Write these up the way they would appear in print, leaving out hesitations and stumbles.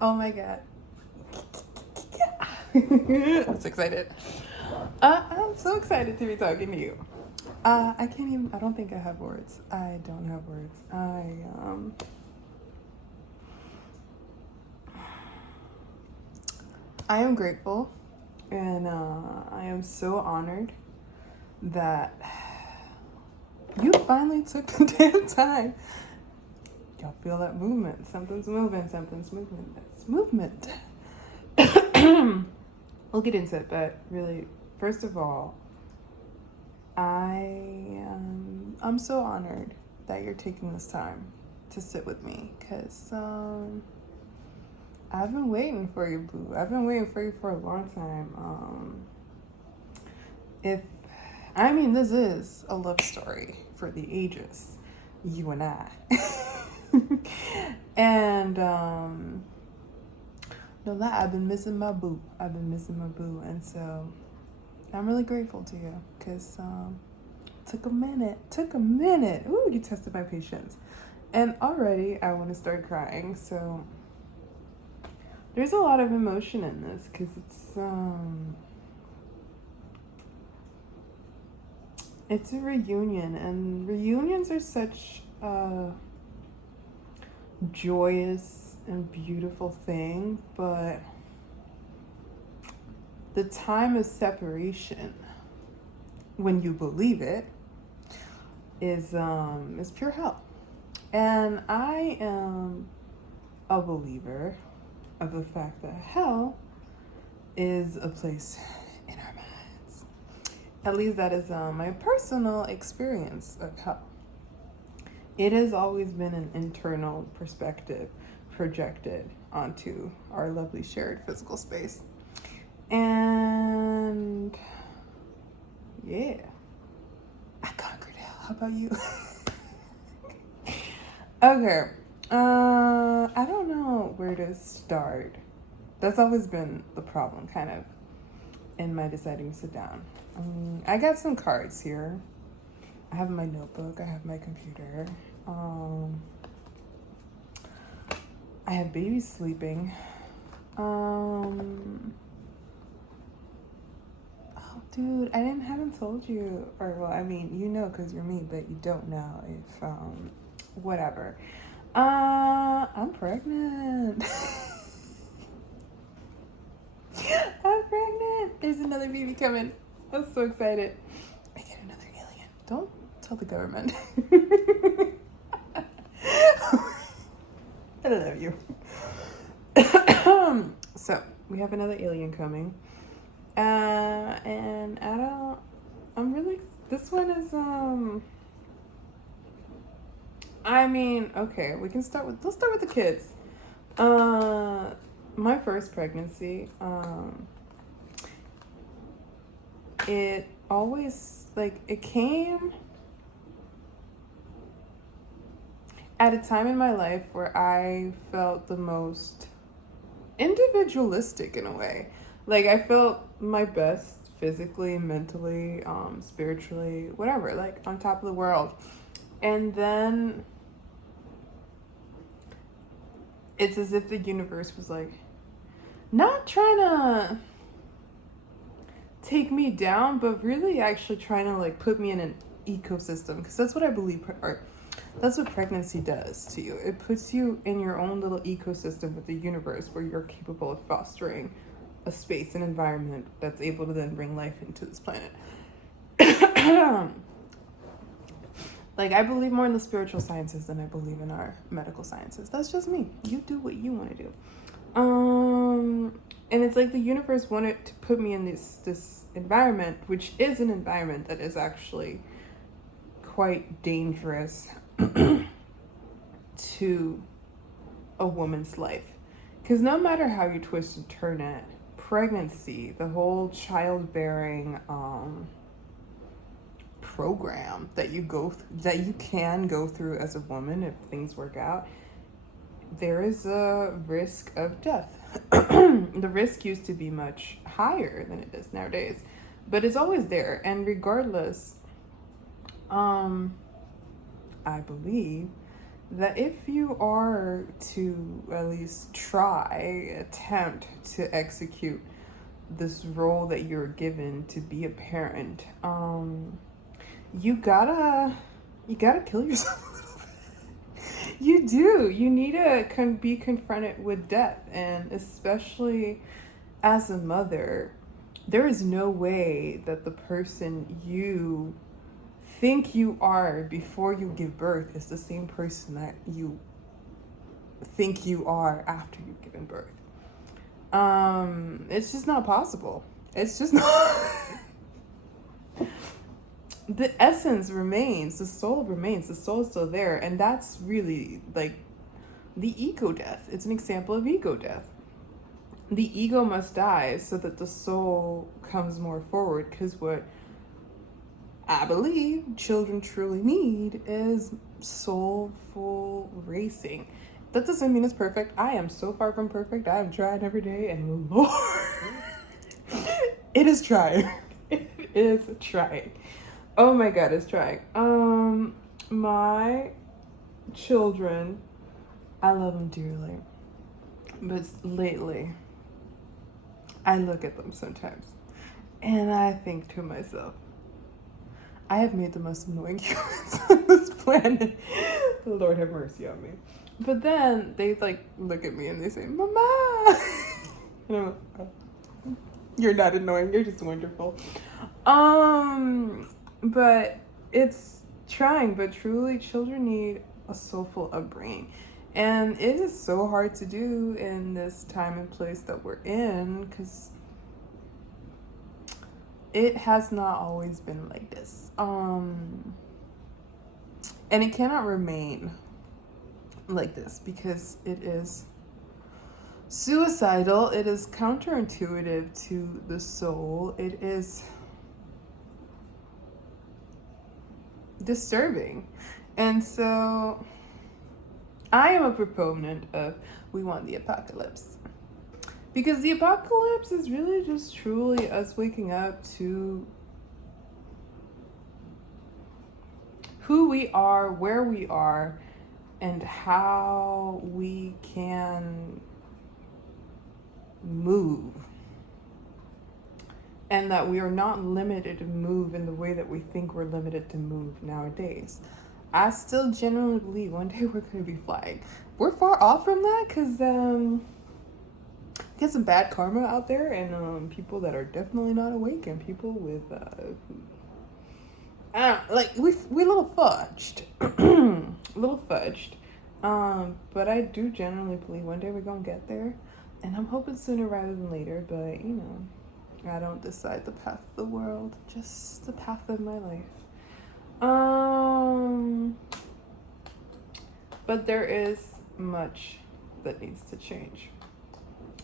Oh my god. I'm so excited. I'm so excited to be talking to you. I can't even, I don't think I have words. I don't have words. I am grateful and I am so honored that you finally took the damn time. Y'all feel that movement. Something's moving, something's moving. That's movement. We'll get into it, but really, first of all, I'm so honored that you're taking this time to sit with me because I've been waiting for you, boo. I've been waiting for you for a long time. This is a love story for the ages, you and I. And no lie, I've been missing my boo. And so I'm really grateful to you because took a minute. Ooh, you tested my patience. And already I want to start crying. So there's a lot of emotion in this because it's a reunion, and reunions are such a joyous and beautiful thing, but the time of separation, when you believe it, is pure hell. And I am a believer of the fact that hell is a place in our minds. At least that is my personal experience of hell. It has always been an internal perspective projected onto our lovely shared physical space. And yeah, I conquered hell. How about you? Okay. I don't know where to start. That's always been the problem, kind of, in my deciding to sit down. I got some cards here. I have my notebook. I have my computer. I have babies sleeping. Oh, dude, I haven't told you, or well, I mean, you know, because you're me, but you don't know if, whatever. I'm pregnant. I'm pregnant. There's another baby coming. I'm so excited. I get another alien. Don't tell the government. I love you. So we have another alien coming. And this one is, okay, let's start with the kids. My first pregnancy, it always, it came at a time in my life where I felt the most individualistic in a way. I felt my best physically, mentally, spiritually, whatever, on top of the world. And then it's as if the universe was not trying to take me down, but really actually trying to put me in an ecosystem, because that's what I believe, or that's what pregnancy does to you. It puts you in your own little ecosystem with the universe where you're capable of fostering a space, an environment that's able to then bring life into this planet. I believe more in the spiritual sciences than I believe in our medical sciences. That's just me. You do what you want to do. And it's the universe wanted to put me in this environment, which is an environment that is actually quite dangerous to a woman's life. Because no matter how you twist and turn it, pregnancy, the whole childbearing program that you can go through as a woman if things work out, there is a risk of death. The risk used to be much higher than it is nowadays, but it's always there. And regardless, I believe that if you are to at least attempt to execute this role that you're given to be a parent, you gotta kill yourself a little bit. You do. You need to be confronted with death, and especially as a mother, there is no way that the person you think you are before you give birth is the same person that you think you are after you've given birth. It's just not possible. It's just not. The essence remains, the soul remains, the soul is still there, and that's really like the ego death. It's an example of ego death. The ego must die so that the soul comes more forward, because what I believe children truly need is soulful racing. That doesn't mean it's perfect. I am so far from perfect. I am trying every day, and Lord, it is trying. It is trying. Oh my God, it's trying. My children, I love them dearly, but lately, I look at them sometimes, and I think to myself, I have made the most annoying humans on this planet. The Lord have mercy on me. But then they like look at me and they say, "Mama," and I'm like, oh, "You're not annoying. You're just wonderful." But it's trying. But truly, children need a soulful upbringing, and it is so hard to do in this time and place that we're in, because it has not always been like this. And it cannot remain like this, because it is suicidal, it is counterintuitive to the soul, it is disturbing. And so I am a proponent of, we want the apocalypse. Because the apocalypse is really just truly us waking up to who we are, where we are, and how we can move. And that we are not limited to move in the way that we think we're limited to move nowadays. I still genuinely believe one day we're going to be flying. We're far off from that, because get some bad karma out there, and people that are definitely not awake, and people with we a little fudged. A little fudged. But I do generally believe one day we're gonna get there, and I'm hoping sooner rather than later. But I don't decide the path of the world, just the path of my life. But there is much that needs to change.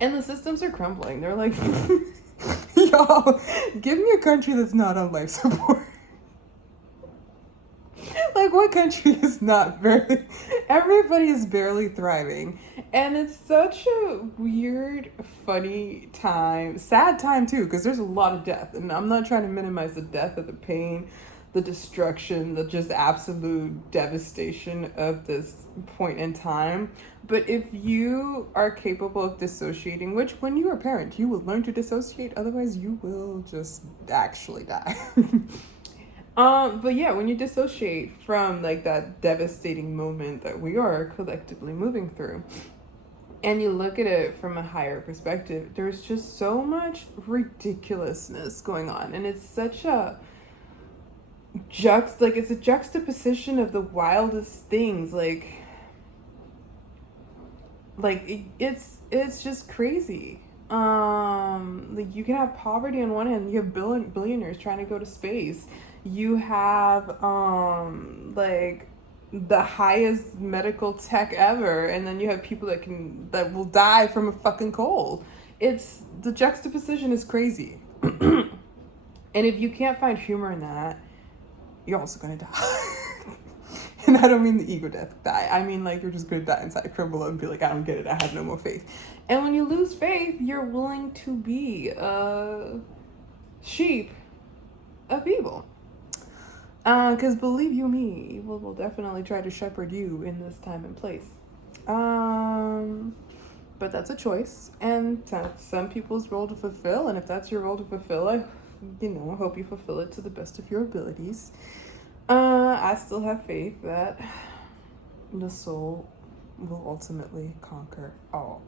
And the systems are crumbling. They're like, y'all, give me a country that's not on life support. Like, what country is not everybody is barely thriving. And it's such a weird, funny time, sad time too, because there's a lot of death. And I'm not trying to minimize the death or the pain, the destruction, the just absolute devastation of this point in time. But if you are capable of dissociating, which when you're a parent, you will learn to dissociate, otherwise you will just actually die. But yeah, when you dissociate from like that devastating moment that we are collectively moving through, and you look at it from a higher perspective, there's just so much ridiculousness going on. And it's such a it's a juxtaposition of the wildest things, it's just crazy. Like, you can have poverty on one hand, you have billionaires trying to go to space, you have like the highest medical tech ever, and then you have people that will die from a fucking cold. It's the juxtaposition is crazy. And if you can't find humor in that, you're also gonna die. And I don't mean the ego death die. I mean, like, you're just gonna die inside, crumble up, and be like, I don't get it, I have no more faith. And when you lose faith, you're willing to be a sheep of evil. Because believe you me, evil will definitely try to shepherd you in this time and place. But that's a choice, and that's some people's role to fulfill. And if that's your role to fulfill, I hope you fulfill it to the best of your abilities. I still have faith that the soul will ultimately conquer all.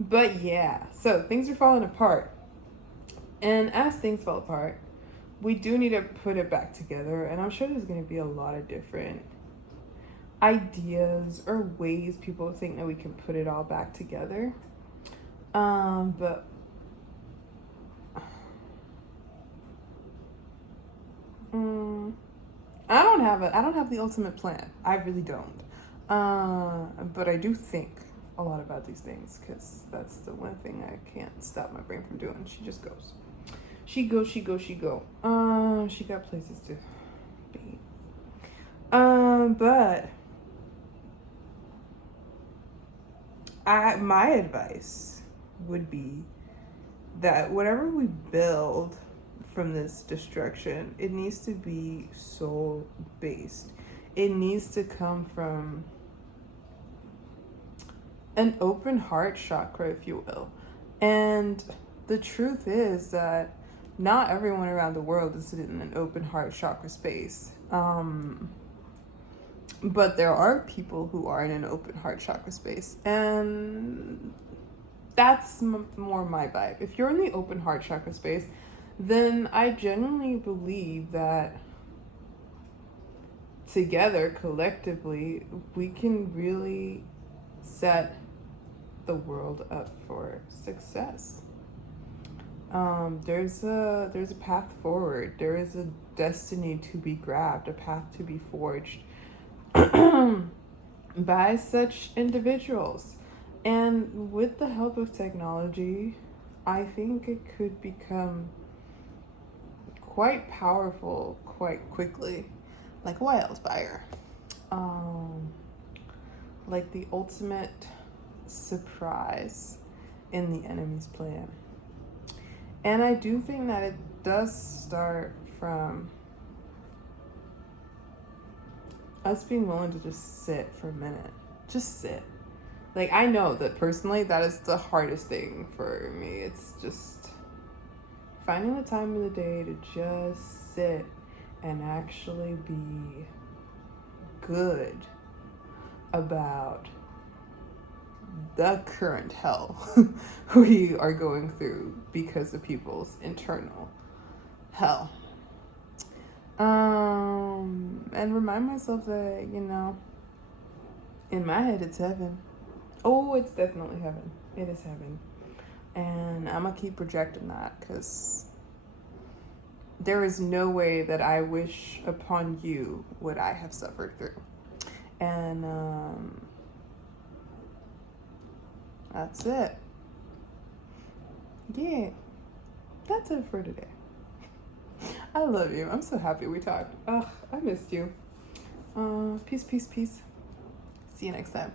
But yeah, so things are falling apart. And as things fall apart, we do need to put it back together. And I'm sure there's going to be a lot of different ideas or ways people think that we can put it all back together. But I don't have the ultimate plan. I really don't. But I do think a lot about these things, because that's the one thing I can't stop my brain from doing. She just goes. She go. She got places to be. But my advice would be that whatever we build from this destruction, it needs to be soul based. It needs to come from an open heart chakra, if you will. And the truth is that not everyone around the world is in an open heart chakra space. But there are people who are in an open heart chakra space. And that's more my vibe. If you're in the open heart chakra space, then I genuinely believe that together, collectively, we can really set the world up for success. There's a path forward. There is a destiny to be grabbed, a path to be forged by such individuals. And with the help of technology, I think it could become quite powerful quite quickly, like wildfire. Like the ultimate surprise in the enemy's plan. And I do think that it does start from us being willing to just sit for a minute. Just sit. Like, I know that personally that is the hardest thing for me. It's just finding the time of the day to just sit and actually be good about the current hell we are going through because of people's internal hell. And remind myself that, in my head it's heaven. Oh, it's definitely heaven. It is heaven. And I'm gonna keep projecting that, because there is no way that I wish upon you what I have suffered through. And that's it. Yeah, that's it for today. I love you. I'm so happy we talked. Ugh, I missed you. Peace. See you next time.